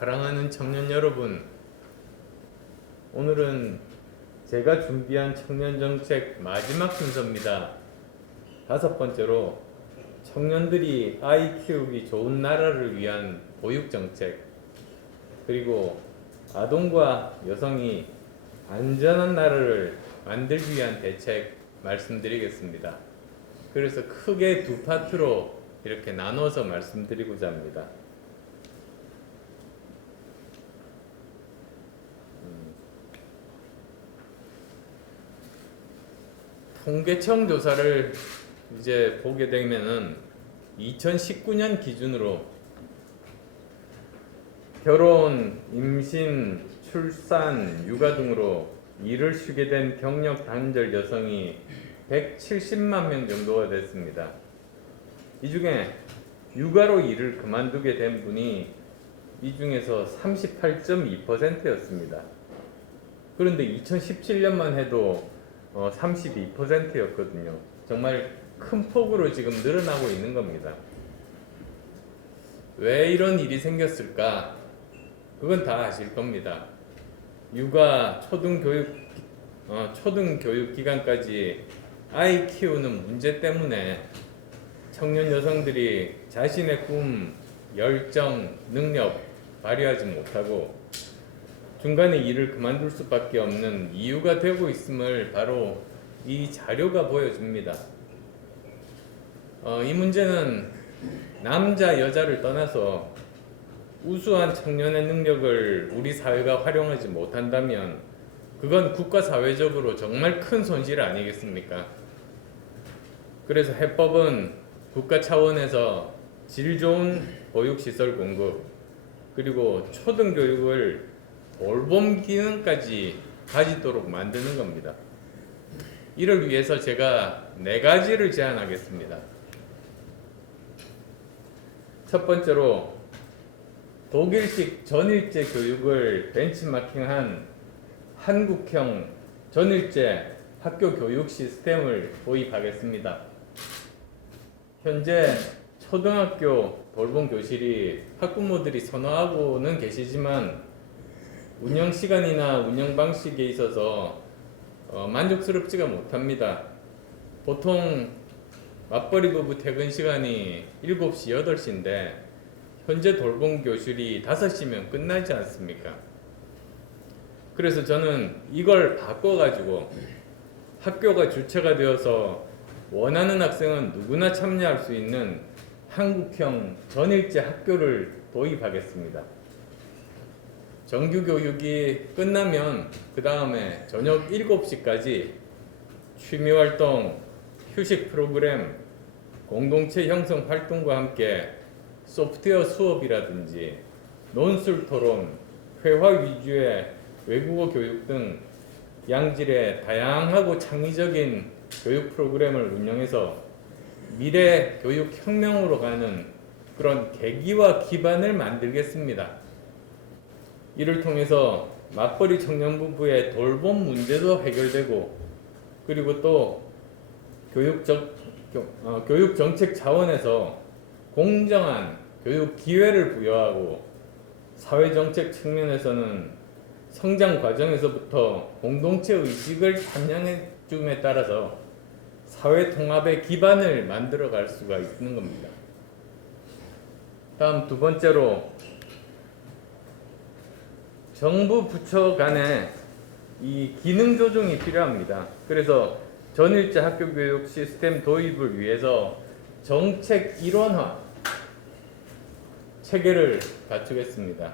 사랑하는 청년 여러분, 오늘은 제가 준비한 청년정책 마지막 순서입니다. 5번째로 청년들이 아이 키우기 좋은 나라를 위한 보육정책, 그리고 아동과 여성이 안전한 나라를 만들기 위한 대책 말씀드리겠습니다. 그래서 크게 두 파트로 이렇게 나눠서 말씀드리고자 합니다. 통계청 조사를 이제 보게 되면은 2019년 기준으로 결혼, 임신, 출산, 육아 등으로 일을 쉬게 된 경력 단절 여성이 170만 명 정도가 됐습니다. 이 중에 육아로 일을 그만두게 된 분이 이 중에서 38.2%였습니다. 그런데 2017년만 해도 32%였거든요. 정말 큰 폭으로 지금 늘어나고 있는 겁니다. 왜 이런 일이 생겼을까? 그건 다 아실 겁니다. 육아, 초등교육 기간까지 아이 키우는 문제 때문에 청년 여성들이 자신의 꿈, 열정, 능력 발휘하지 못하고 중간에 일을 그만둘 수밖에 없는 이유가 되고 있음을 바로 이 자료가 보여줍니다. 이 문제는 남자, 여자를 떠나서 우수한 청년의 능력을 우리 사회가 활용하지 못한다면 그건 국가 사회적으로 정말 큰 손실 아니겠습니까? 그래서 해법은 국가 차원에서 질 좋은 보육시설 공급, 그리고 초등교육을 돌봄 기능까지 가지도록 만드는 겁니다. 이를 위해서 제가 4가지를 제안하겠습니다. 첫 번째로 독일식 전일제 교육을 벤치마킹한 한국형 전일제 학교 교육 시스템을 도입하겠습니다. 현재 초등학교 돌봄 교실이 학부모들이 선호하고는 계시지만 운영 시간이나 운영 방식에 있어서 만족스럽지가 못합니다. 보통 맞벌이 부부 퇴근 시간이 7시, 8시인데 현재 돌봄 교실이 5시면 끝나지 않습니까? 그래서 저는 이걸 바꿔가지고 학교가 주체가 되어서 원하는 학생은 누구나 참여할 수 있는 한국형 전일제 학교를 도입하겠습니다. 정규 교육이 끝나면 그 다음에 저녁 7시까지 취미활동, 휴식 프로그램, 공동체 형성 활동과 함께 소프트웨어 수업이라든지 논술 토론, 회화 위주의 외국어 교육 등 양질의 다양하고 창의적인 교육 프로그램을 운영해서 미래 교육 혁명으로 가는 그런 계기와 기반을 만들겠습니다. 이를 통해서 맞벌이 청년 부부의 돌봄 문제도 해결되고, 그리고 또 교육 정책 차원에서 공정한 교육 기회를 부여하고, 사회 정책 측면에서는 성장 과정에서부터 공동체 의식을 함양해 줌에 따라서 사회 통합의 기반을 만들어 갈 수가 있는 겁니다. 다음 두 번째로 정부 부처 간에 이 기능 조정이 필요합니다. 그래서 전일제 학교 교육 시스템 도입을 위해서 정책 일원화 체계를 갖추겠습니다.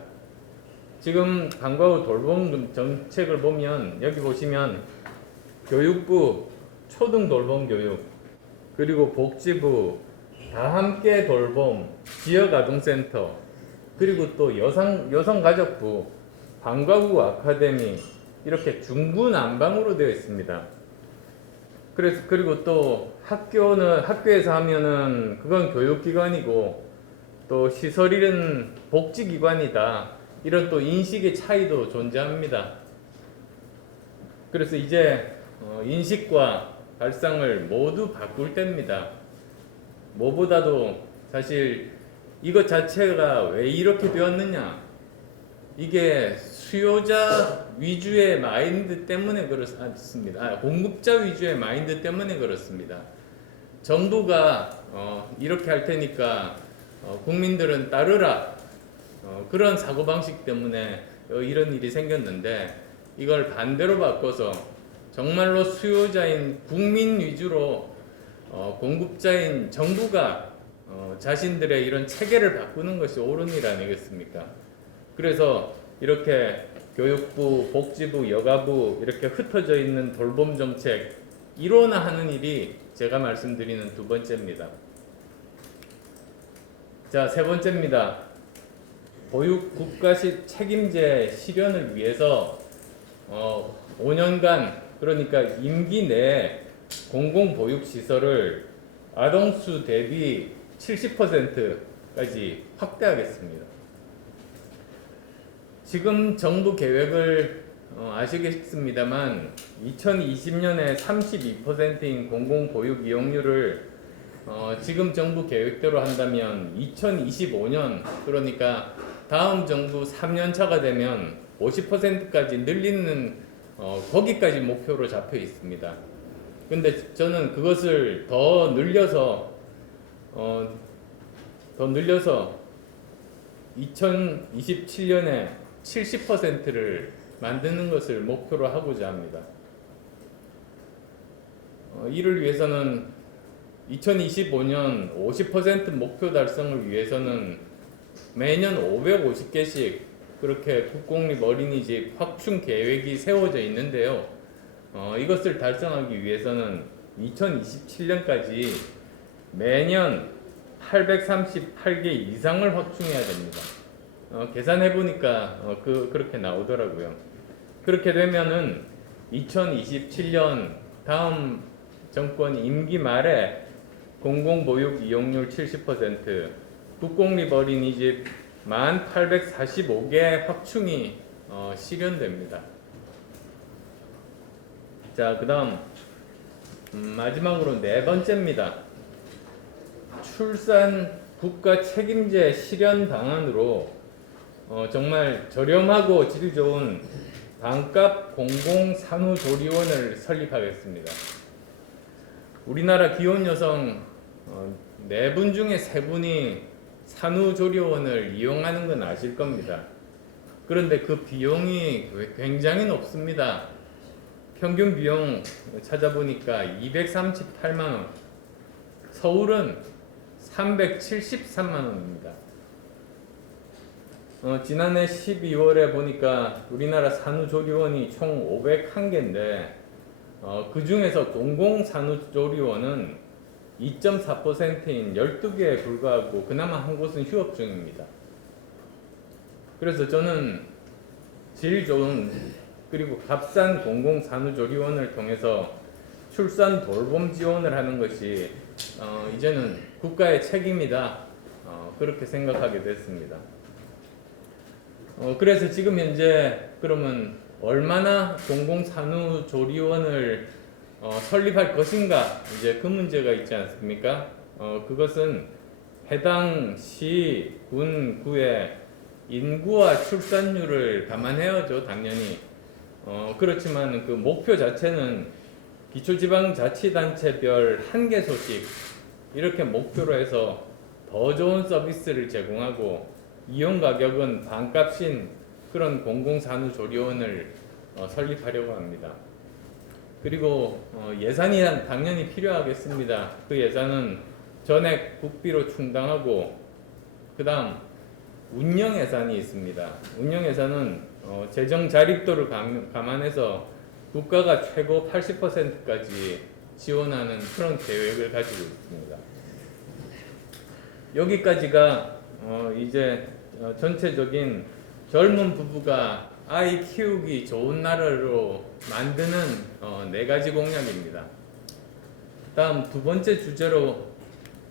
지금 방과 후 돌봄 정책을 보면 여기 보시면 교육부 초등 돌봄 교육, 그리고 복지부 다 함께 돌봄, 지역아동센터, 그리고 또 여성가족부, 방과 후 아카데미, 이렇게 중구난방으로 되어 있습니다. 그리고 또 학교에서 하면은 그건 교육기관이고 또 시설은 복지기관이다, 이런 또 인식의 차이도 존재합니다. 그래서 이제 인식과 발상을 모두 바꿀 때입니다. 뭐보다도 사실 이것 자체가 왜 이렇게 되었느냐, 이게 수요자 위주의 마인드 때문에 그렇습니다. 공급자 위주의 마인드 때문에 그렇습니다. 정부가 이렇게 할 테니까 국민들은 따르라, 그런 사고방식 때문에 이런 일이 생겼는데, 이걸 반대로 바꿔서 정말로 수요자인 국민 위주로 공급자인 정부가 자신들의 이런 체계를 바꾸는 것이 옳은 일 아니겠습니까? 그래서 이렇게 교육부, 복지부, 여가부 이렇게 흩어져 있는 돌봄 정책 일원화하는 일이 제가 말씀드리는 두 번째입니다. 자, 세 번째입니다. 보육 국가식 책임제 실현을 위해서 5년간, 그러니까 임기 내에 공공보육시설을 아동수 대비 70%까지 확대하겠습니다. 지금 정부 계획을 아시겠습니다만 2020년에 32%인 공공보육 이용률을 지금 정부 계획대로 한다면 2025년, 그러니까 다음 정부 3년차가 되면 50%까지 늘리는 거기까지 목표로 잡혀 있습니다. 근데 저는 그것을 더 늘려서 2027년에 70%를 만드는 것을 목표로 하고자 합니다. 이를 위해서는 2025년 50% 목표 달성을 위해서는 매년 550개씩 그렇게 국공립 어린이집 확충 계획이 세워져 있는데요. 이것을 달성하기 위해서는 2027년까지 매년 838개 이상을 확충해야 됩니다. 계산해 보니까 그렇게 나오더라고요. 그렇게 되면은 2027년 다음 정권 임기 말에 공공보육 이용률 70%, 국공립 어린이집 1845개 확충이 실현됩니다. 자, 그 다음 마지막으로 네 번째입니다. 출산 국가 책임제 실현 방안으로 정말 저렴하고 질 좋은 반값 공공산후조리원을 설립하겠습니다. 우리나라 기혼 여성 4분 중에 3분이 산후조리원을 이용하는 건 아실 겁니다. 그런데 그 비용이 굉장히 높습니다. 평균 비용 찾아보니까 238만 원, 서울은 373만 원입니다. 지난해 12월에 보니까 우리나라 산후조리원이 총 501개인데 그 중에서 공공산후조리원은 2.4%인 12개에 불과하고 그나마 한 곳은 휴업 중입니다. 그래서 저는 질 좋은 그리고 값싼 공공산후조리원을 통해서 출산 돌봄 지원을 하는 것이 이제는 국가의 책임이다, 그렇게 생각하게 됐습니다. 그래서 지금 현재 그러면 얼마나 공공산후조리원을 설립할 것인가, 이제 그 문제가 있지 않습니까? 그것은 해당 시, 군, 구의 인구와 출산율을 감안해야죠, 당연히. 그렇지만 그 목표 자체는 기초지방자치단체별 1개소씩 이렇게 목표로 해서 더 좋은 서비스를 제공하고 이용 가격은 반값인 그런 공공산후조리원을 설립하려고 합니다. 그리고 예산이 당연히 필요하겠습니다. 그 예산은 전액 국비로 충당하고, 그 다음 운영 예산이 있습니다. 운영 예산은 재정 자립도를 감안해서 국가가 최고 80%까지 지원하는 그런 계획을 가지고 있습니다. 여기까지가 이제 전체적인 젊은 부부가 아이 키우기 좋은 나라로 만드는 4가지 공약입니다. 다음 두 번째 주제로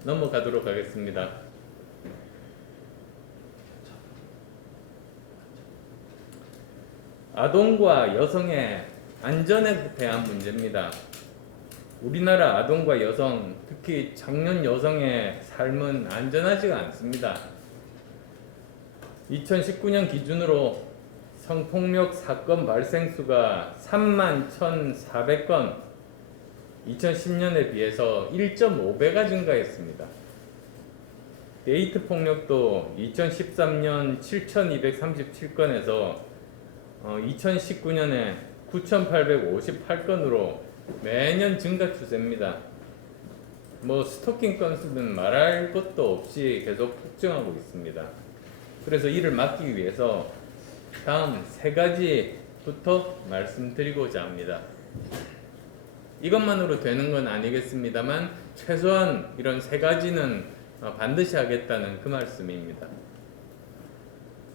넘어가도록 하겠습니다. 아동과 여성의 안전에 대한 문제입니다. 우리나라 아동과 여성, 특히 청년 여성의 삶은 안전하지가 않습니다. 2019년 기준으로 성폭력 사건 발생 수가 31,400건, 2010년에 비해서 1.5배가 증가했습니다. 데이트 폭력도 2013년 7,237건에서 2019년에 9,858건으로 매년 증가 추세입니다. 스토킹 건수는 말할 것도 없이 계속 폭증하고 있습니다. 그래서 이를 막기 위해서 다음 세 가지부터 말씀드리고자 합니다. 이것만으로 되는 건 아니겠습니다만 최소한 이런 세 가지는 반드시 하겠다는 그 말씀입니다.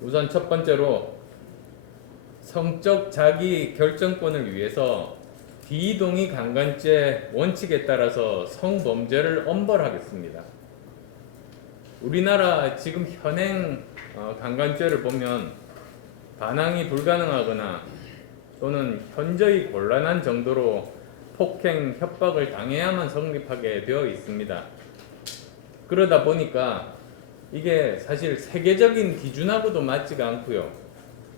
우선 첫 번째로 성적 자기 결정권을 위해서 비동의 강간죄 원칙에 따라서 성범죄를 엄벌하겠습니다. 우리나라 지금 현행 강간죄를 보면 반항이 불가능하거나 또는 현저히 곤란한 정도로 폭행, 협박을 당해야만 성립하게 되어 있습니다. 그러다 보니까 이게 사실 세계적인 기준하고도 맞지가 않고요.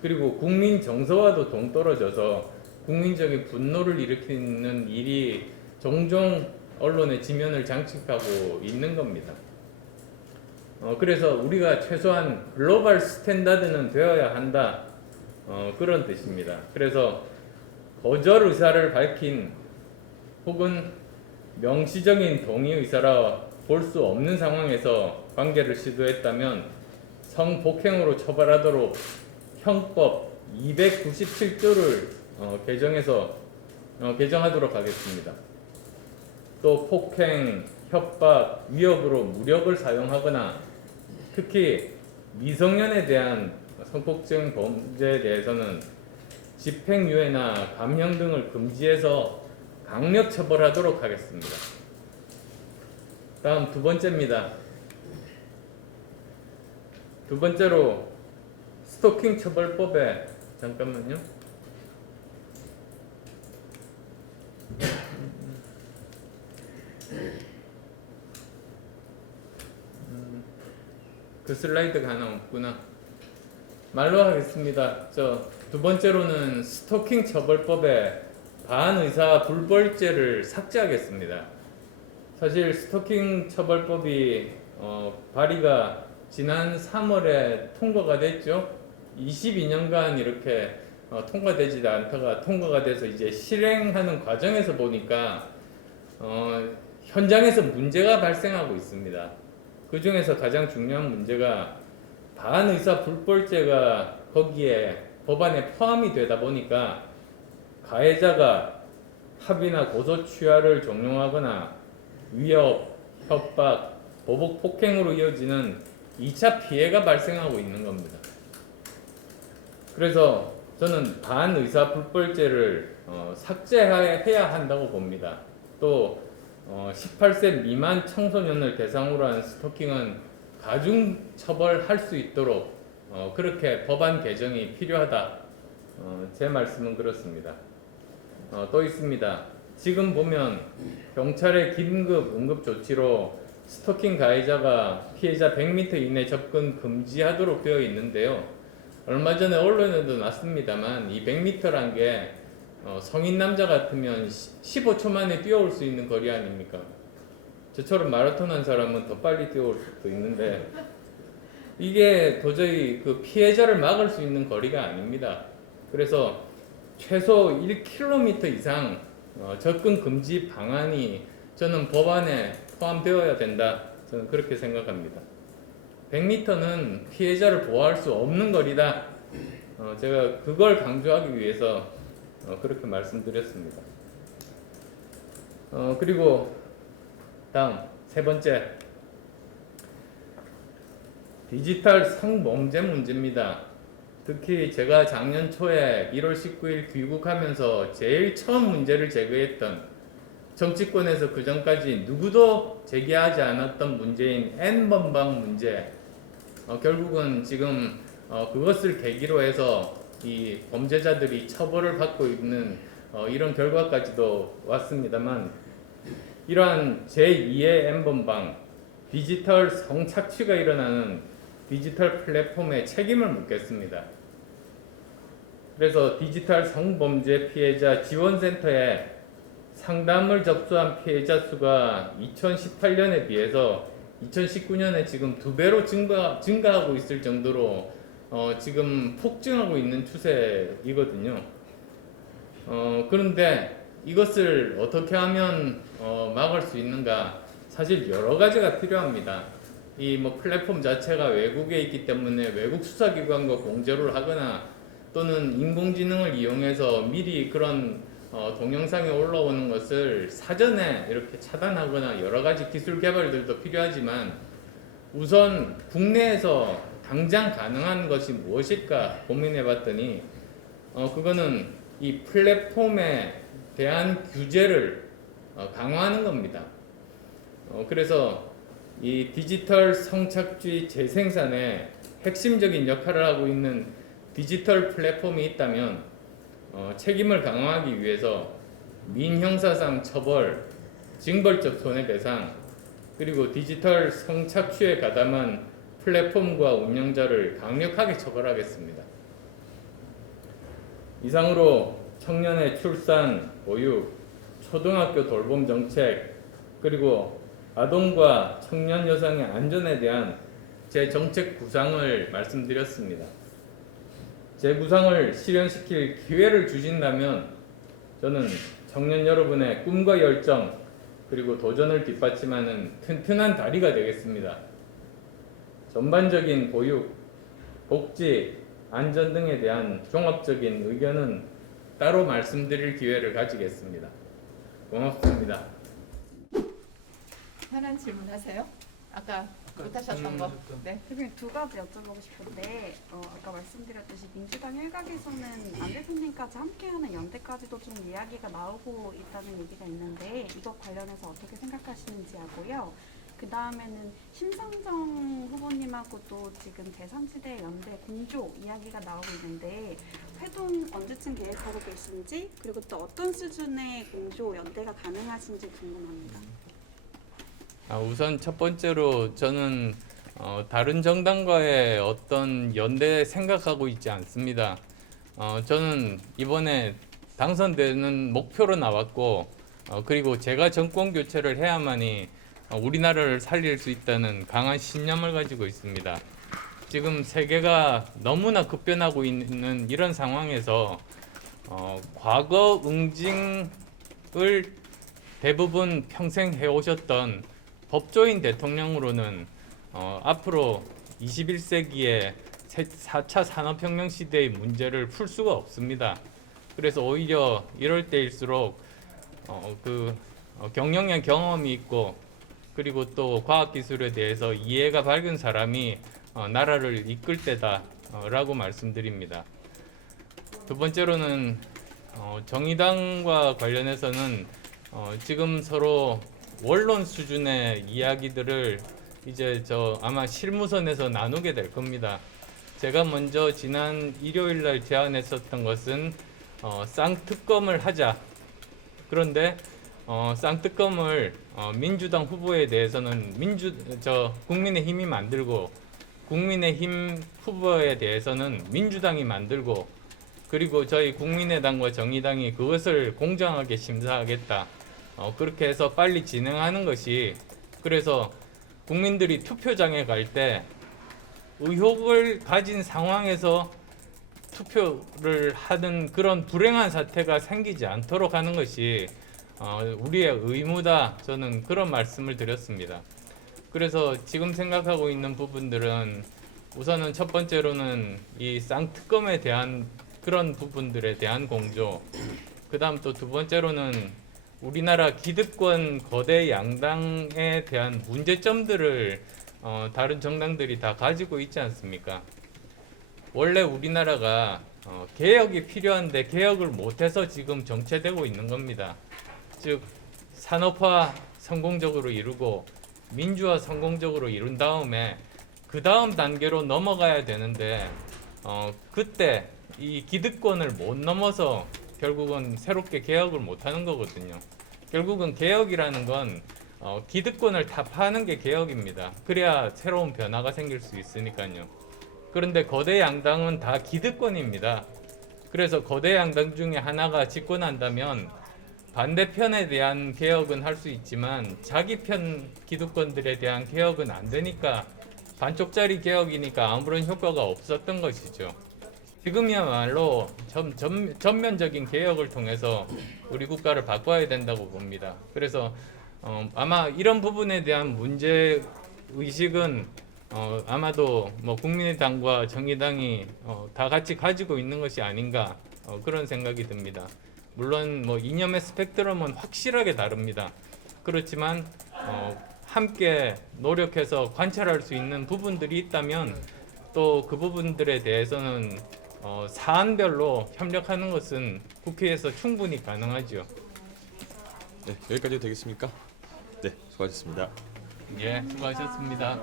그리고 국민 정서와도 동떨어져서 국민적인 분노를 일으키는 일이 종종 언론의 지면을 장식하고 있는 겁니다. 그래서 우리가 최소한 글로벌 스탠다드는 되어야 한다. 그런 뜻입니다. 그래서 거절 의사를 밝힌 혹은 명시적인 동의 의사라 볼 수 없는 상황에서 관계를 시도했다면 성폭행으로 처벌하도록 형법 297조를 개정하도록 하겠습니다. 또 폭행, 협박, 위협으로 무력을 사용하거나 특히 미성년에 대한 성폭행 범죄에 대해서는 집행유예나 감형 등을 금지해서 강력 처벌하도록 하겠습니다. 다음 두 번째입니다. 두 번째로 스토킹 처벌법에 잠깐만요. 그 슬라이드가 하나 없구나. 말로 하겠습니다. 두 번째로는 스토킹 처벌법에 반의사 불벌죄를 삭제하겠습니다. 사실 스토킹 처벌법이 발의가 지난 3월에 통과가 됐죠. 22년간 이렇게 통과되지 않다가 통과가 돼서 이제 실행하는 과정에서 보니까 현장에서 문제가 발생하고 있습니다. 그 중에서 가장 중요한 문제가 반의사 불벌죄가 거기에 법안에 포함이 되다 보니까 가해자가 합의나 고소 취하를 종용하거나 위협, 협박, 보복 폭행으로 이어지는 2차 피해가 발생하고 있는 겁니다. 그래서 저는 반의사 불벌죄를 삭제해야 한다고 봅니다. 또 18세 미만 청소년을 대상으로 한 스토킹은 가중 처벌할 수 있도록 그렇게 법안 개정이 필요하다. 제 말씀은 그렇습니다. 또 있습니다. 지금 보면 경찰의 긴급 응급 조치로 스토킹 가해자가 피해자 100m 이내 접근 금지하도록 되어 있는데요. 얼마 전에 언론에도 났습니다만 이 100m란 게 성인 남자 같으면 15초 만에 뛰어올 수 있는 거리 아닙니까? 저처럼 마라톤 한 사람은 더 빨리 뛰어올 수도 있는데 이게 도저히 그 피해자를 막을 수 있는 거리가 아닙니다. 그래서 최소 1km 이상 접근 금지 방안이 저는 법안에 포함되어야 된다. 저는 그렇게 생각합니다. 100m는 피해자를 보호할 수 없는 거리다. 제가 그걸 강조하기 위해서 그렇게 말씀드렸습니다. 그리고 다음 세 번째, 디지털 성범죄 문제입니다. 특히 제가 작년 초에 1월 19일 귀국하면서 제일 처음 문제를 제기했던, 정치권에서 그 전까지 누구도 제기하지 않았던 문제인 N번방 문제, 결국은 지금 그것을 계기로 해서 이 범죄자들이 처벌을 받고 있는 이런 결과까지도 왔습니다만, 이러한 제2의 N번방, 디지털 성착취가 일어나는 디지털 플랫폼에 책임을 묻겠습니다. 그래서 디지털 성범죄 피해자 지원센터에 상담을 접수한 피해자 수가 2018년에 비해서 2019년에 지금 2배로 증가하고 있을 정도로 지금 폭증하고 있는 추세이거든요. 그런데 이것을 어떻게 하면 막을 수 있는가? 사실 여러 가지가 필요합니다. 이 플랫폼 자체가 외국에 있기 때문에 외국 수사기관과 공조를 하거나 또는 인공지능을 이용해서 미리 그런 동영상이 올라오는 것을 사전에 이렇게 차단하거나 여러 가지 기술 개발들도 필요하지만 우선 국내에서 당장 가능한 것이 무엇일까 고민해 봤더니 그거는 이 플랫폼에 대한 규제를 강화하는 겁니다. 그래서 이 디지털 성착취 재생산에 핵심적인 역할을 하고 있는 디지털 플랫폼이 있다면 책임을 강화하기 위해서 민형사상 처벌, 징벌적 손해배상, 그리고 디지털 성착취에 가담한 플랫폼과 운영자를 강력하게 처벌하겠습니다. 이상으로 청년의 출산, 보육, 초등학교 돌봄 정책, 그리고 아동과 청년 여성의 안전에 대한 제 정책 구상을 말씀드렸습니다. 제 구상을 실현시킬 기회를 주신다면 저는 청년 여러분의 꿈과 열정 그리고 도전을 뒷받침하는 튼튼한 다리가 되겠습니다. 전반적인 보육, 복지, 안전 등에 대한 종합적인 의견은 따로 말씀드릴 기회를 가지겠습니다. 고맙습니다. 하나는 질문하세요? 아까 못하셨던 거. 네. 대표님 두 가지 여쭤보고 싶은데 아까 말씀드렸듯이 민주당 일각에서는 안 대표님까지 함께하는 연대까지도 좀 이야기가 나오고 있다는 얘기가 있는데 이것 관련해서 어떻게 생각하시는지 하고요. 그 다음에는 심상정 후보님하고도 지금 제3지대 연대 공조 이야기가 나오고 있는데 회동 언제쯤 계획하고 계신지 그리고 또 어떤 수준의 공조 연대가 가능하신지 궁금합니다. 우선 첫 번째로 저는 다른 정당과의 어떤 연대 생각하고 있지 않습니다. 저는 이번에 당선되는 목표로 나왔고 그리고 제가 정권 교체를 해야만이 우리나라를 살릴 수 있다는 강한 신념을 가지고 있습니다. 지금 세계가 너무나 급변하고 있는 이런 상황에서 과거 응징을 대부분 평생 해오셨던 법조인 대통령으로는 앞으로 21세기의 4차 산업혁명 시대의 문제를 풀 수가 없습니다. 그래서 오히려 이럴 때일수록 경영의 경험이 있고 그리고 또 과학기술에 대해서 이해가 밝은 사람이 나라를 이끌 때다라고 말씀드립니다. 두 번째로는 정의당과 관련해서는 지금 서로 원론 수준의 이야기들을 이제 아마 실무선에서 나누게 될 겁니다. 제가 먼저 지난 일요일 날 제안했었던 것은 쌍특검을 하자. 그런데 쌍특검을 민주당 후보에 대해서는 국민의힘이 만들고 국민의힘 후보에 대해서는 민주당이 만들고 그리고 저희 국민의당과 정의당이 그것을 공정하게 심사하겠다. 그렇게 해서 빨리 진행하는 것이 그래서 국민들이 투표장에 갈 때 의혹을 가진 상황에서 투표를 하는 그런 불행한 사태가 생기지 않도록 하는 것이 우리의 의무다. 저는 그런 말씀을 드렸습니다. 그래서 지금 생각하고 있는 부분들은 우선은 첫 번째로는 이 쌍특검에 대한 그런 부분들에 대한 공조, 그 다음 또 두 번째로는 우리나라 기득권 거대 양당에 대한 문제점들을 다른 정당들이 다 가지고 있지 않습니까? 원래 우리나라가 개혁이 필요한데 개혁을 못해서 지금 정체되고 있는 겁니다. 즉 산업화 성공적으로 이루고 민주화 성공적으로 이룬 다음에 그 다음 단계로 넘어가야 되는데 그때 이 기득권을 못 넘어서 결국은 새롭게 개혁을 못하는 거거든요. 결국은 개혁이라는 건 기득권을 타파하는 게 개혁입니다. 그래야 새로운 변화가 생길 수 있으니까요. 그런데 거대 양당은 다 기득권입니다. 그래서 거대 양당 중에 하나가 집권한다면 반대편에 대한 개혁은 할 수 있지만 자기 편 기득권들에 대한 개혁은 안 되니까 반쪽짜리 개혁이니까 아무런 효과가 없었던 것이죠. 지금이야말로 전면적인 개혁을 통해서 우리 국가를 바꿔야 된다고 봅니다. 그래서 아마 이런 부분에 대한 문제 의식은 아마도 뭐 국민의당과 정의당이 다 같이 가지고 있는 것이 아닌가 그런 생각이 듭니다. 물론 뭐 이념의 스펙트럼은 확실하게 다릅니다. 그렇지만 함께 노력해서 관찰할 수 있는 부분들이 있다면 또 그 부분들에 대해서는 사안별로 협력하는 것은 국회에서 충분히 가능하죠. 네, 여기까지 되겠습니까? 네, 수고하셨습니다. 예, 수고하셨습니다.